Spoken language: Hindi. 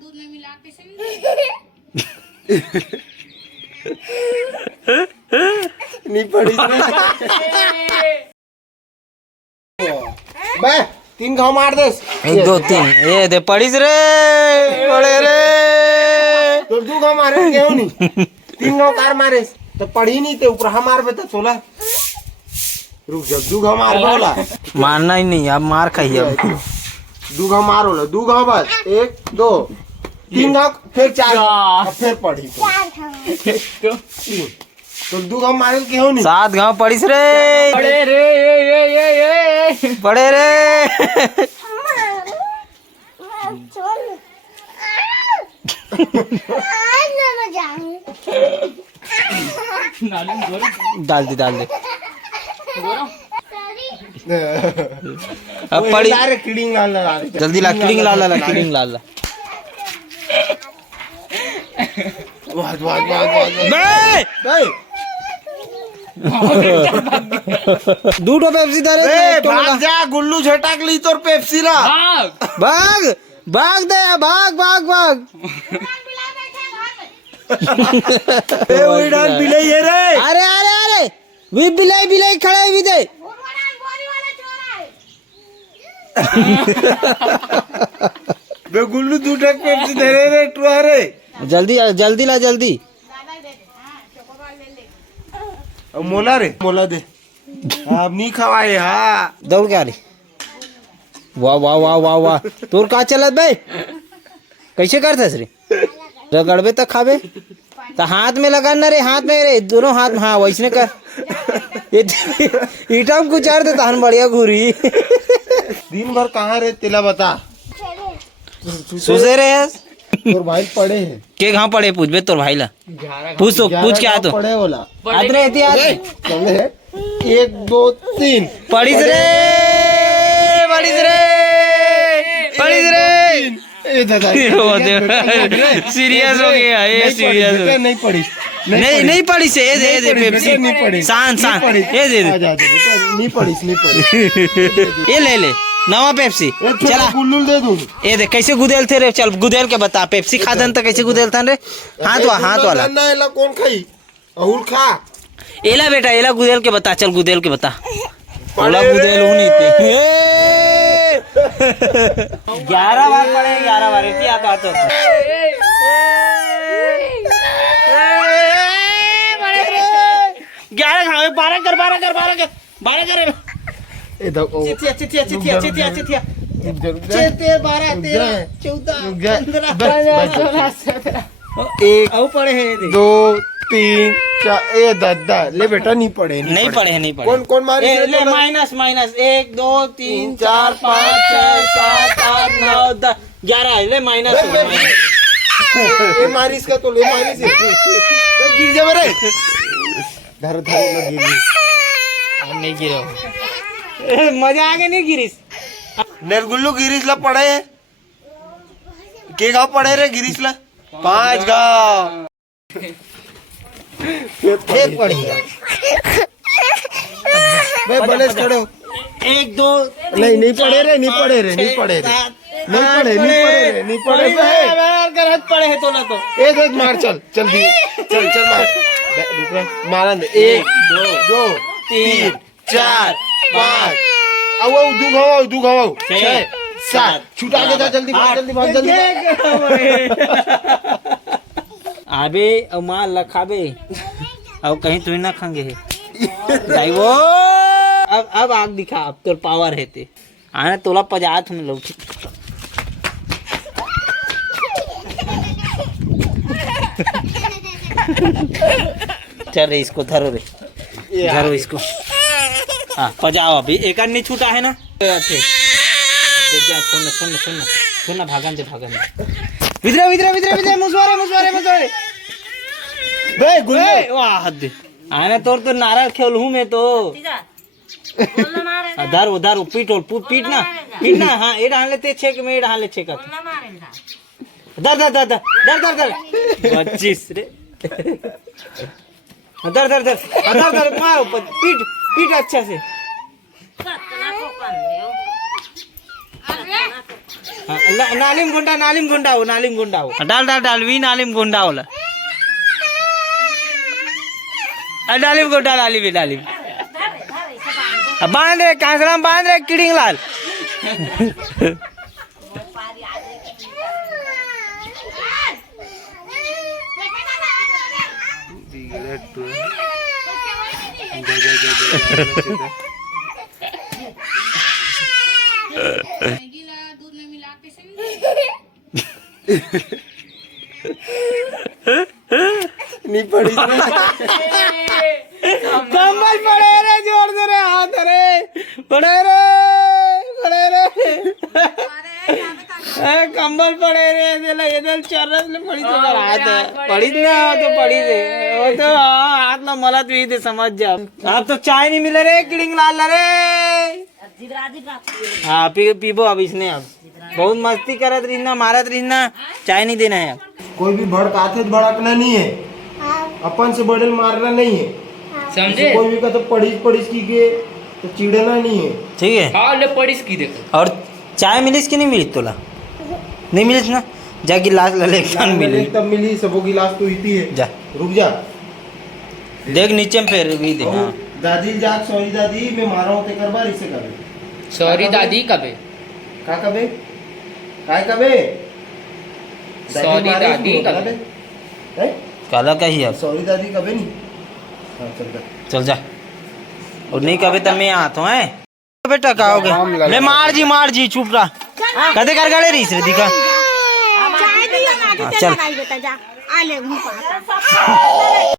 दूध में मिला के समझे। नहीं पड़ी बे 3 घाव मार दे 1 2 3 ये दे पड़ीस रे पड़े रे तो 2 घाव मारे क्यों नहीं 3 घाव कार मारे तो पड़ी नहीं ते ऊपर हम मार बे तो 16 रुक जा 2 घाव मार बोला मारना ही नहीं अब मार खाइए अब 2 घाव मारो लो 2 घाव बस 1 2 3 घाव फिर 4 अब फिर पड़ी तो 2 घाव मारे क्यों नहीं 7 गांव पड़ीस रे पड़े रे ये पड़े रे डाल दे अब पड़ी अरे किडिंग लाल लगा दे जल्दी ला किडिंग ला किडिंग ला वाह वाह वाह दूटो पेप्सी दे रे भाग जा गुल्लू झटक ली तोर पेप्सी ला भाग भाग दे भाग भाग भाग ए उड़ान बिलाई है रे अरे अरे अरे वी बिलाई खड़े हुई दे बे गुल्लू दूटक पेप्सी दे रे तू अरे जल्दी जल्दी ला जल्दी मोला रे मोला दे अब नहीं खवाए हाँ दौड़ के आ रही वाह वाह वाह वाह वाह तोर का चलत भाई कैसे करते रे रगड़बे तक खाबे तो हाथ में लगाना रे हाथ में रे दोनों हाथ में हाँ वैसने कर ईटा में कुचार दे तहन बढ़िया घूरी दिन भर कहाँ रे तेला बता सुसे रे तोर भाई पड़े हैं के कहाँ पड़े पूछ बे तोर भाई ला पूछ तो पूछ क्या तो पड़े बोला आदरे एती आदरे 1 2 3 पड़ीस रे ए दादा सीरियस हो गया ये सीरियस नहीं पड़ी नहीं पड़ी से दे पेप्सी नहीं पड़ी शान ये दे दे नहीं पड़ी ये ले नवा पेप्सी चला गुल्लू दे दूं ये देख कैसे गुदेल थे रे चल गुदेल के बता पेप्सी खादन तो कैसे गुदेल था रे हाथ वाला ना एला कौन खाई अहुल खा एला बेटा एला गुदेल के बता चल गुदेल के बता ओला गुदेल हूं नहीं थे 11 बार पड़े 11 बार इतनी आता तो 11 खावे 12 कर ए दो चिथिया 12 13 14 एक औ पड़े हैं 2 3 4 ए दादा ले बेटा नहीं पड़े नहीं पड़े कौन मारी ले माइनस 1 2 3 4 5 6 7 8 9 10 11 ले माइनस ए मारिस का तो ले मारिस गिर जा रे धर ना गिर नहीं गिरो मजा आ गया नहीं गिरीश गुल्लू गिरीश ला पड़े के गाँव पड़े रे गिरीश ला 5 गाँव एक पड़ी मैं बलेस खड़े हो 1 2 नहीं पड़े रे नहीं पड़े रे गलत पड़े है तो ना तो एक मार चल मार रुक मारा 1 2 3 4 5 आओ दू घाव 6 7 छुटा के जा जल्दी भाग आबे और माँ लखाबे और कहीं तुम ना खाएंगे जाई वो अब आग दिखा अब तोर पावर है ते आने तोला पजात हम लोग चल रे इसको धरो इसको हाँ पजाओ अभी एक नहीं छूटा है ना सुन भागन दे विद्रे मुसवारे बे गुल्लू वाह हद आने तोर तो नारल खेल हूँ मैं तो उधर पीट ना हाँ ये डाल लेते छे के मैं डाल ले छे का दर 25 रे दर मारो पीट अच्छा से नालिम गुंडा हो डाल डाल डाल वी नालिम गुंडा होला डालिम गुंडा डालिम बांध रे कांसराम बांध रे किडिंग लाल नहीं पड़ी कंबल पड़े रे जोर दे रे हाथ रे पड़े रे कंबल पड़े रे इधर चरस ले पड़ी तो हाथ पड़ी ना तो पड़ी दे वो तो हाथ ना मला तू दे समझ जा आप तो चाय नहीं मिले रे किडिंग लाल रे हाँ पीबो अब इसने अब बहुत मस्ती करत रही ना मारत रही ना चाय नहीं देना है कोई भी भड़काते तो भड़कना नहीं है अपन से बड़े मारना नहीं है समझे कोई भी का तो पड़िस की के तो चिड़ना नहीं है ठीक है हाँ ले पड़िस की देखो और चाय मिलिस कि नहीं मिली तोला नहीं मिलिस ना जा गिलास ले ले खान मिली तब मिली सबो गिलास तो इती है जा रुक जा देख नीचे में फेर भी दे हाँ दादी जाग सॉरी दादी मैं मारा हूँ ते कर बार इसे कर सॉरी दादी कबे का कबे काय कबे सॉरी दादी कबे काला का ही अब सॉरी दादी कबे नहीं हाँ चल जा चल जा और नहीं कभी तो मैं आता हूँ बेटा का हो गया ले मार जी चुप रहा कदे कर गले रही से दिखा चाय दिया ना, चल। बेटा जा आ ले मुंह पर